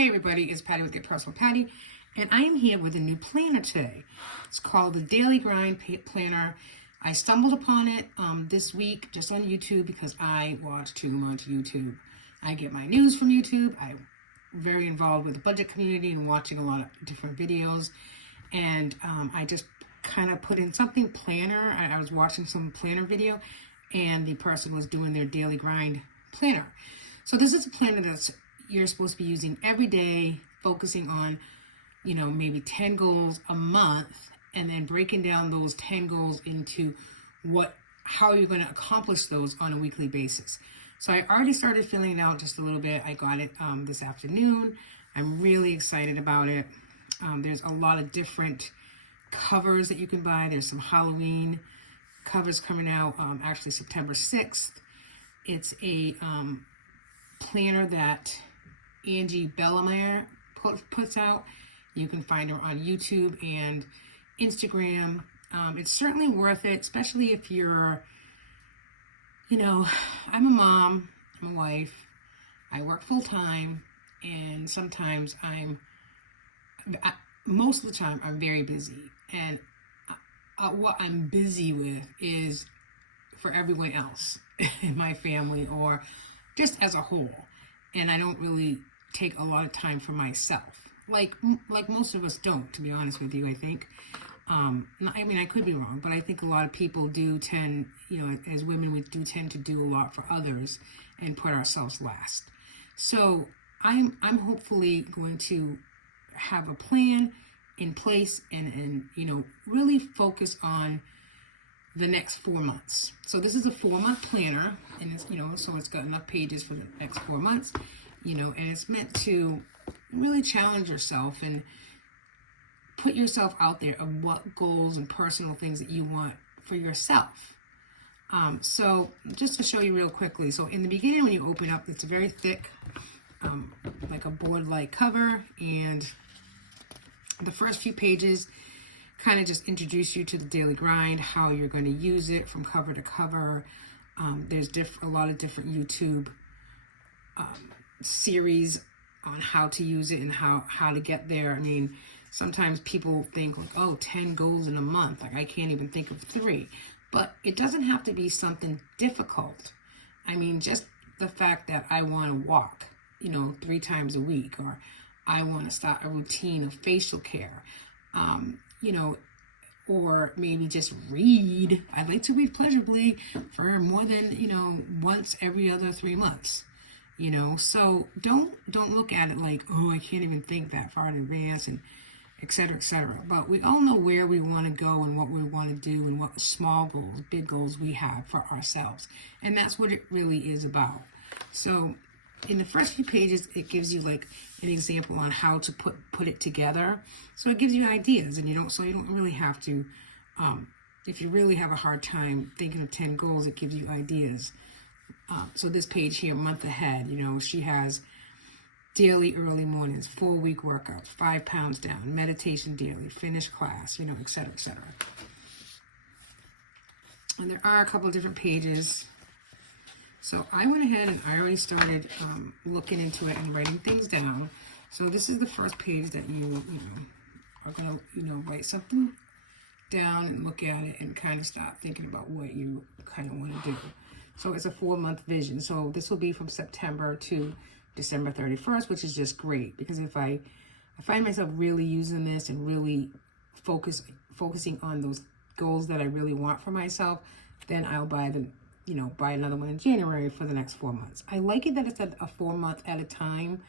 Hey everybody, it's Patty with Get Personal Patty, and I am here with a new planner today. It's called the Daily Grind Planner. I stumbled upon it this week just on YouTube because I watch too much YouTube. I get my news from YouTube. I'm very involved with the budget community and watching a lot of different videos. And I just kind of put in something planner. I was watching some planner video, and the person was doing their Daily Grind planner. So this is a planner that's you're supposed to be using every day, focusing on, maybe 10 goals a month, and then breaking down those 10 goals into how you're going to accomplish those on a weekly basis. So I already started filling it out just a little bit. I got it this afternoon. I'm really excited about it. There's a lot of different covers that you can buy. There's some Halloween covers coming out, actually September 6th. It's a planner that Angie Bellemare puts out. You can find her on YouTube and Instagram. It's certainly worth it, especially if you're, I'm a mom, I'm a wife, I work full time, and sometimes most of the time I'm very busy. And what I'm busy with is for everyone else in my family or just as a whole. And I don't really take a lot of time for myself, like most of us don't, to be honest with you. I think I could be wrong, but I think a lot of people do tend, as women, we do tend to do a lot for others and put ourselves last. So I'm hopefully going to have a plan in place and really focus on the next 4 months. So this is a 4-month planner, and it's, so it's got enough pages for the next 4 months, and it's meant to really challenge yourself and put yourself out there of what goals and personal things that you want for yourself. So just to show you real quickly. So in the beginning, when you open up, it's a very thick, like a board-like cover, and the first few pages kind of just introduce you to the Daily Grind, how you're going to use it from cover to cover. There's a lot of different YouTube series on how to use it and how to get there. I mean, sometimes people think like, 10 goals in a month. Like, I can't even think of 3. But it doesn't have to be something difficult. I mean, just the fact that I want to walk, 3 times a week, or I want to start a routine of facial care, or maybe just read. I like to read pleasurably for more than, once every other 3 months, so don't look at it like, I can't even think that far in advance, and et cetera, et cetera. But we all know where we want to go and what we want to do and what small goals, big goals we have for ourselves. And that's what it really is about. So in the first few pages, it gives you like an example on how to put it together. So it gives you ideas, and you don't really have to, if you really have a hard time thinking of 10 goals, it gives you ideas. So this page here, month ahead, she has daily early mornings, 4-week workouts, 5 pounds down, meditation daily, finish class, et cetera, et cetera. And there are a couple of different pages. So I went ahead and I already started looking into it and writing things down. So this is the first page that you are going to, write something down and look at it and kind of start thinking about what you kind of want to do. So it's a 4-month vision. So this will be from September to December 31st, which is just great, because if I find myself really using this and really focusing on those goals that I really want for myself, then I'll buy another one in January for the next 4 months. I like it that it's a 4 month at a time,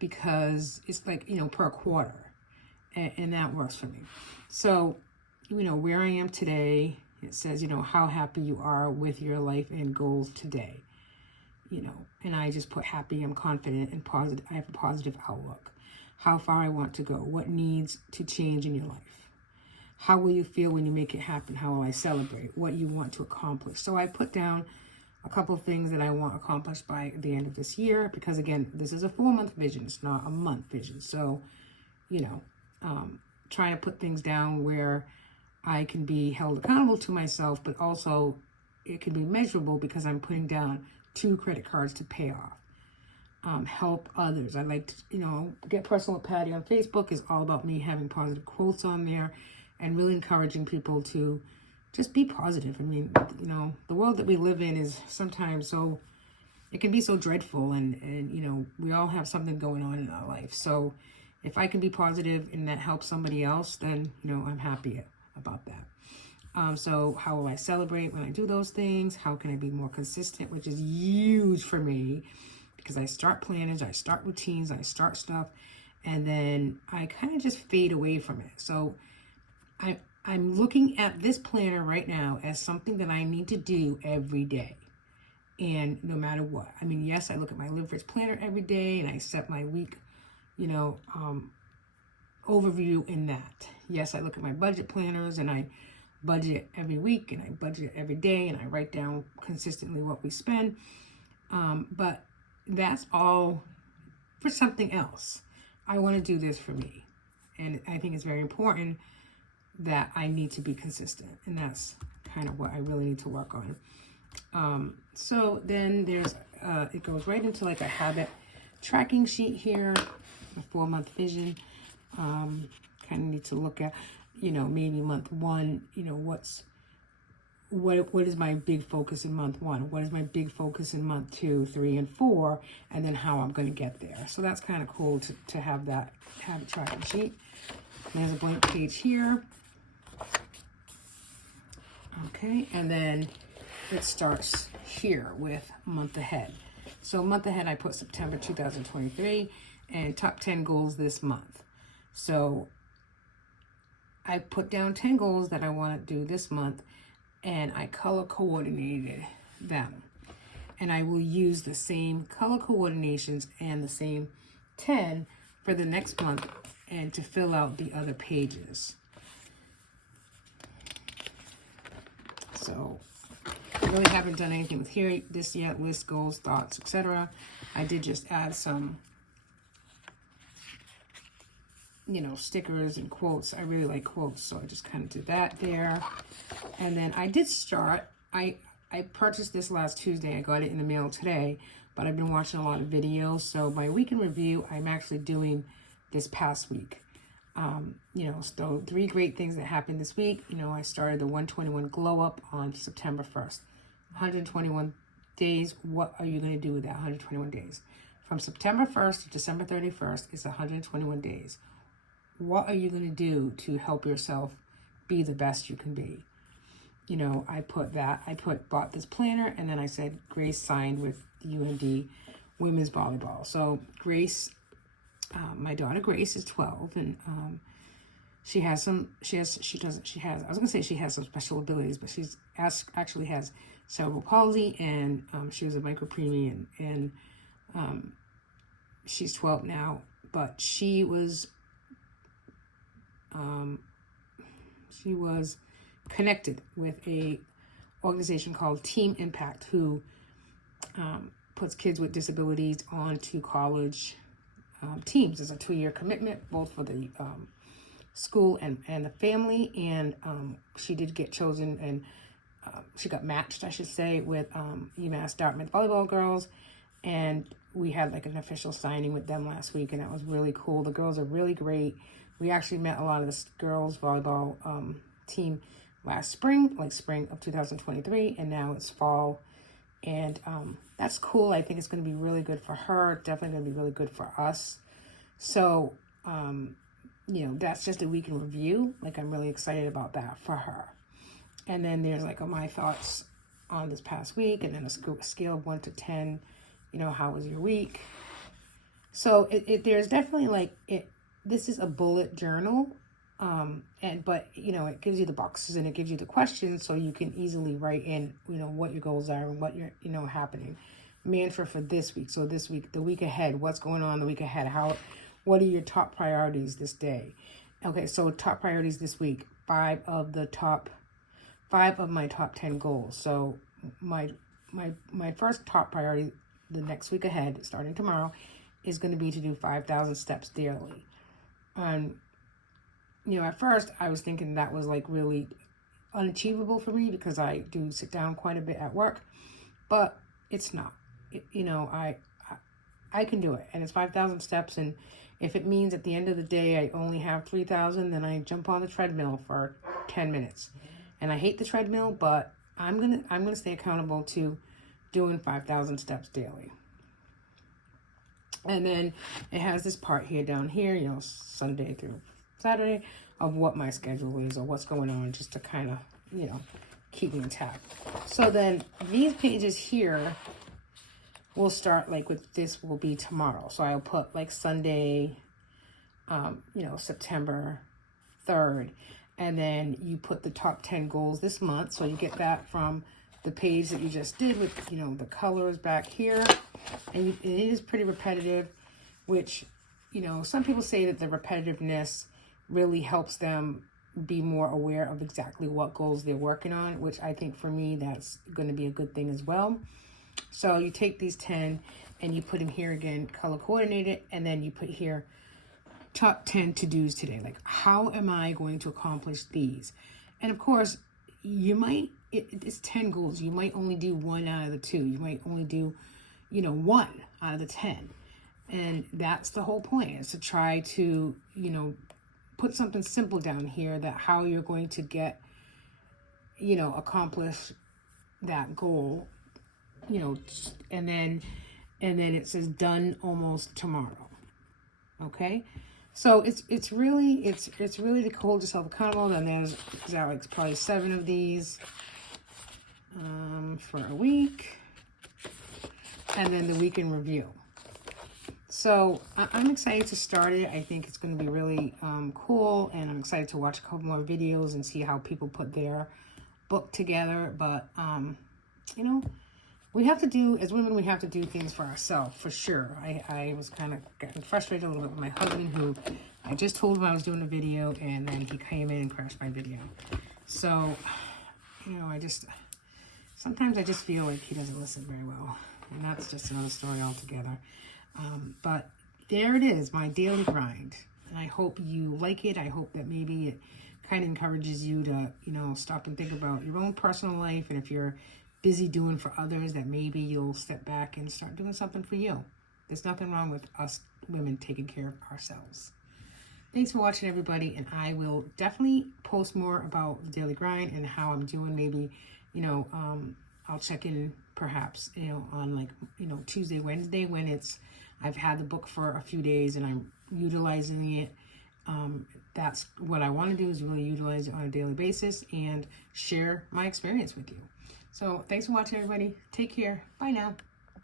because it's like, per quarter, and that works for me. So, where I am today, it says, how happy you are with your life and goals today. And I just put happy, I'm confident and positive. I have a positive outlook. How far I want to go. What needs to change in your life. How will you feel when you make it happen? How will I celebrate? What you want to accomplish. So I put down a couple of things that I want accomplished by the end of this year, because again, this is a 4-month vision. It's not a month vision. So, trying to put things down where I can be held accountable to myself, but also it can be measurable because I'm putting down 2 credit cards to pay off. help others. I like to, get personal with Patty on Facebook is all about me having positive quotes on there and really encouraging people to just be positive. I mean, the world that we live in is sometimes it can be so dreadful, and we all have something going on in our life. So if I can be positive and that helps somebody else, then, I'm happy about that. So how will I celebrate when I do those things? How can I be more consistent, which is huge for me, because I start plannings, I start routines, I start stuff, and then I kind of just fade away from it. So I'm looking at this planner right now as something that I need to do every day. And no matter what. I mean, yes, I look at my Live Rich planner every day and I set my week, overview in that. Yes, I look at my budget planners and I budget every week and I budget every day and I write down consistently what we spend. But that's all for something else. I want to do this for me. And I think it's very important that I need to be consistent. And that's kind of what I really need to work on. So then there's, it goes right into like a habit tracking sheet here, a 4-month vision. Kind of need to look at, maybe month 1, what is my big focus in month 1? What is my big focus in month 2, 3, and 4? And then how I'm going to get there. So that's kind of cool to have that habit tracking sheet. There's a blank page here. Okay, and then it starts here with month ahead. So month ahead, I put September 2023 and top 10 goals this month. So I put down 10 goals that I want to do this month, and I color coordinated them. And I will use the same color coordinations and the same 10 for the next month and to fill out the other pages. So I really haven't done anything with this yet, list, goals, thoughts, etc. I did just add some, stickers and quotes. I really like quotes, so I just kind of did that there. And then I did start, I purchased this last Tuesday. I got it in the mail today, but I've been watching a lot of videos. So my week in review, I'm actually doing this past week. So 3 great things that happened this week. I started the 121 Glow Up on September 1st. 121 days. What are you going to do with that 121 days? From September 1st to December 31st, it's 121 days. What are you going to do to help yourself be the best you can be? I bought this planner, and then I said Grace signed with UND Women's Volleyball. So Grace, my daughter Grace is 12, and she has some special abilities, but she's actually has cerebral palsy, and she was a micropreemie, and she's 12 now, but she was connected with a organization called Team Impact, who puts kids with disabilities onto college teams. It's a 2-year commitment, both for the school and the family, and she did get chosen, and she got matched, I should say, with UMass Dartmouth volleyball girls, and we had like an official signing with them last week, and that was really cool. The girls are really great. We actually met a lot of the girls volleyball team last spring, like spring of 2023, and now it's fall, and that's cool. I think it's going to be really good for her, definitely going to be really good for us. So that's just a week in review. Like, I'm really excited about that for her. And then there's like my thoughts on this past week, and then a scale of 1 to 10, how was your week? So there's definitely this is a bullet journal, but it gives you the boxes and it gives you the questions, so you can easily write in, what your goals are and what you're, happening. Mantra for this week. So this week, the week ahead, what's going on the week ahead? What are your top priorities this day? Okay, so top priorities this week, 5 of my top 10 goals. So my first top priority the next week ahead, starting tomorrow, is going to be to do 5,000 steps daily. And at first I was thinking that was like really unachievable for me, because I do sit down quite a bit at work, but it's not. I can do it. And it's 5,000 steps. And if it means at the end of the day I only have 3,000, then I jump on the treadmill for 10 minutes. And I hate the treadmill, but I'm gonna stay accountable to doing 5,000 steps daily. And then it has this part here down here, you know, Sunday through Saturday, of what my schedule is or what's going on, just to kind of, you know, keep me intact. So then these pages here will start like with this will be tomorrow. So I'll put like Sunday, you know, September 3rd. And then you put the top 10 goals this month. So you get that from the page that you just did with, you know, the colors back here. And it is pretty repetitive, which, you know, some people say that the repetitiveness really helps them be more aware of exactly what goals they're working on, which I think for me, that's going to be a good thing as well. So you take these 10 and you put them here again, color coordinated, and then you put here top 10 to-dos today. Like, how am I going to accomplish these? And of course, you might, it's 10 goals. You might only do 1 out of the 2. You might only do, you know, 1 out of the 10. And that's the whole point, is to try to, you know, put something simple down here that how you're going to get, you know, accomplish that goal, you know, and then it says done almost tomorrow. Okay. So it's really to hold yourself accountable. Then there's like probably 7 of these for a week, and then the week in review. So I'm excited to start it. I think it's going to be really cool, and I'm excited to watch a couple more videos and see how people put their book together. But you know, we have to do, as women, we have to do things for ourselves, for sure. I was kind of getting frustrated a little bit with my husband, who I just told him I was doing a video, and then he came in and crashed my video. So, you know, sometimes I just feel like he doesn't listen very well. And that's just another story altogether. But there it is, my daily grind. And I hope you like it. I hope that maybe it kind of encourages you to, you know, stop and think about your own personal life. And if you're busy doing for others, that maybe you'll step back and start doing something for you. There's nothing wrong with us women taking care of ourselves. Thanks for watching, everybody, and I will definitely post more about the daily grind and how I'm doing. Maybe, you know, I'll check in perhaps, you know, on like, you know, Tuesday, Wednesday, when I've had the book for a few days and I'm utilizing it. That's what I want to do, is really utilize it on a daily basis and share my experience with you. So thanks for watching, everybody. Take care. Bye now.